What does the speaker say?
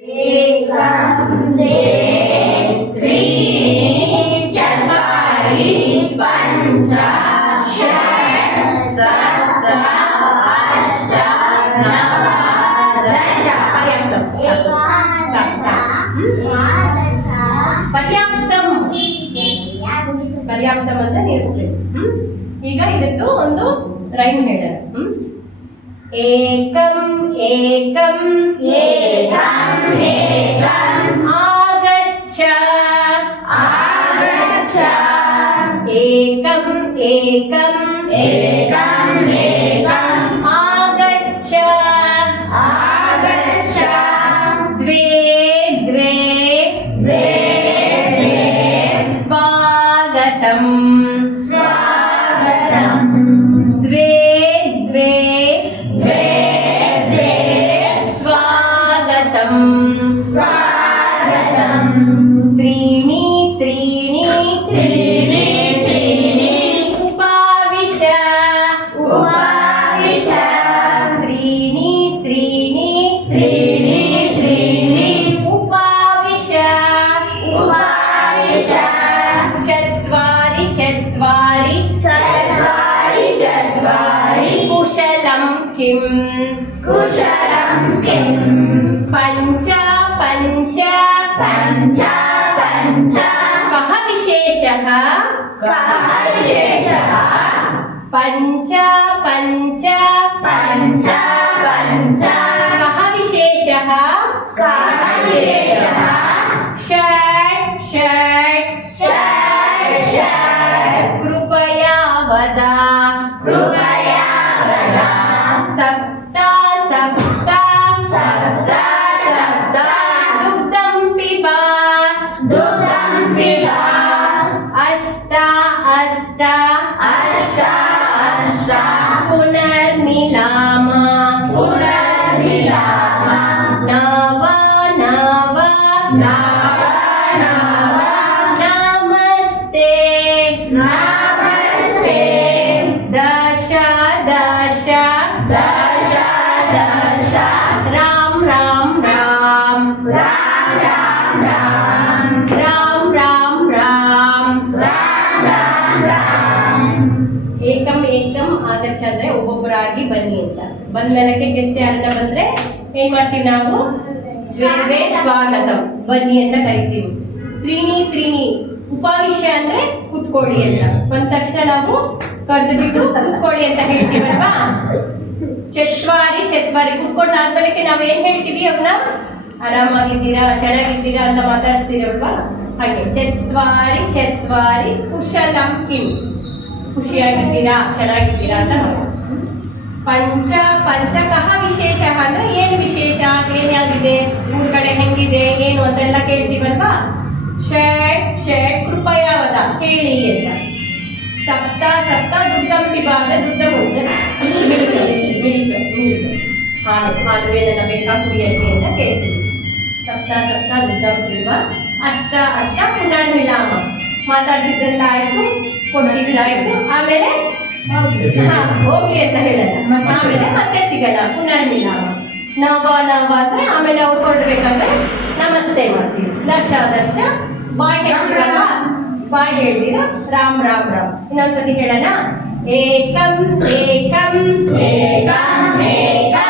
एकं द्वे त्रीणि चत्वारि पञ्च षट् सप्त अष्ट नव दश ಪರ್ಯಾಪ್ತಂ ಅಂತ ನಿಲ್ಲಿಸ್ಲಿ. ಈಗ ಇದಕ್ಕೆ ಒಂದು ರೈಮ್ ಹೇಳೋಣ. ಏಕಂ ಏಕಂ ಏಕಂ ಏಕಂ ಆಗಚ್ಚ ಆಗಚ್ಚ ಏಕಂ ಏಕಂ ಏಕಂ ಏಕಂ ಆಗಚ್ಚ ಆಗಚ್ಚ ದ್ವೇ ದ್ವೇ ದ್ವೇ स्वागतं स्वागतं द्वे द्वे द्वे द्वे स्वागतं स्वागतं त्रीणि त्रीणि त्रीणि त्रीणि उपाविश उपाविश त्रीणि त्रीणि त्रीणि त्रीणि उपाविश उपाविश चत्वारि चत्वारि चत्वारि चत्वारि कुशलं किं कुशलं किं पञ्च पञ्च पञ्च पञ्च कः विशेषः कः विशेषः पञ्च पञ्च पञ्च पञ्च कः विशेषः कः विशेषः षट् षट् षट् कृपया वद कृपया वद सप्त सप्त सप्त सप्त दुग्धं पिब दुग्धं पिब अष्ट अष्ट अष्ट अष्ट पुनर्मिलाम पुनर्मिलाम नव नव नव नव नमस्ते नमस्ते दश दश दश दश राम राम राम राम राम राम राम राम राम राम राम राम ಏಕಂ ಏಕಂ ಆಗಚ್ಚ ಅಂದ್ರೆ ಒಬ್ಬೊಬ್ಬರಾಗಿ ಬನ್ನಿ ಅಂತ ಬಂದ್ಮೇಲಕ್ಕೆ ಗೆಸ್ಟ್ ಯಾರನ್ನ ಬಂದ್ರೆ ಏನ್ ಮಾಡ್ತೀವಿ ನಾವು ದ್ವೇ ಸ್ವಾಗತಂ ಬನ್ನಿ ಅಂತ ಕರಿತೀವಿ. ತ್ರೀಣಿ ತ್ರೀಣಿ ಉಪವಿಶ್ಯ ಅಂದ್ರೆ ಕುತ್ಕೊಳ್ಳಿ ಅಂತ ಬಂದ ತಕ್ಷಣ ನಾವು ಕರೆದು ಬಿಟ್ಟು ಕುತ್ಕೊಳ್ಳಿ ಅಂತ ಹೇಳ್ತೀವಲ್ವಾ. ಚತ್ವಾರಿ ಚತ್ವಾರಿ ಕುತ್ಕೊಂಡಾದ್ಮೇಲೆ ನಾವು ಏನ್ ಹೇಳ್ತೀವಿ ಅವ್ರನ್ನ ಆರಾಮಾಗಿದ್ದೀರಾ ಚೆನ್ನಾಗಿದ್ದೀರಾ ಅಂತ ಮಾತಾಡಿಸ್ತೀರಲ್ವಾ. ಹಾಗೆ ಚತ್ವಾರಿ ಚತ್ವಾರಿ ಕುಶಲಂ ಕಿಂ ಖುಷಿಯಾಗಿದ್ದೀರಾ ಚೆನ್ನಾಗಿದ್ದೀರಾ ಅಂತ ನಾವು. ಪಂಚ ಪಂಚಕಃ ವಿಶೇಷ ಅಂದ್ರೆ ಏನು ವಿಶೇಷ ಏನಾಗಿದೆ ಊರ್ ಕಡೆ ಹೆಂಗಿದೆ ಏನು ಅಂತೆಲ್ಲ ಕೇಳ್ತೀವಲ್ವಾ. ಷಟ್ ಷಟ್ ಕೃಪಯಾವದ ಹೇಳಿ ಅಂತ. ಸಪ್ತ ಸಪ್ತ ದುಗ್ಧಂ ಪಿಬ ಅಂದ್ರೆ ದುಗ್ಧ ಬಂದ್ರೆ ಮಿಲ್ಕ್ ಮಿಲ್ಕ್ ಮಿಲ್ಕ್ ಹಾಲು ಹಾಲು ಏನನ್ನ ಬೇಕಾ ಕುಡಿಯಕ್ಕೆ ಅಂತ ಕೇಳ್ತೀವಿ. ಸಪ್ತ ಸಪ್ತ ದುಗ್ಧಂ ಪಿಬ ಅಷ್ಟ ಅಷ್ಟ ಪುನರ್ಮಿಲಾಮ ಮಾತಾಡ್ಸಿದ್ರೆಲ್ಲ ಆಯ್ತು ಕೊಟ್ಟಿದ್ದಾಯ್ತು ಆಮೇಲೆ ಹೋಗಿ ಅಂತ ಹೇಳಲ್ಲ ಆಮೇಲೆ ಮತ್ತೆ ಸಿಗಲ್ಲ ಪುನರ್ಮಿಲಾಮ. ನವ ನವ ಅಂದ್ರೆ ಆಮೇಲೆ ಅವ್ರು ಕೊಡ್ಬೇಕಂದ್ರೆ ನಮಸ್ತೆ ಮಾಡ್ತೀವಿ. ದರ್ಶ ದರ್ಶ ಬಾಯ್ ಹೇಳ್ತೀರಲ್ವಾ ಬಾಯ್ ಹೇಳ್ತೀರಾ ರಾಮ್ ರಾಮ್ ರಾಮ್. ಇನ್ನೊಂದ್ಸತಿ ಹೇಳೋಣ. ಏಕಂ ಏಕಂ ಏಕಂ ಏಕಂ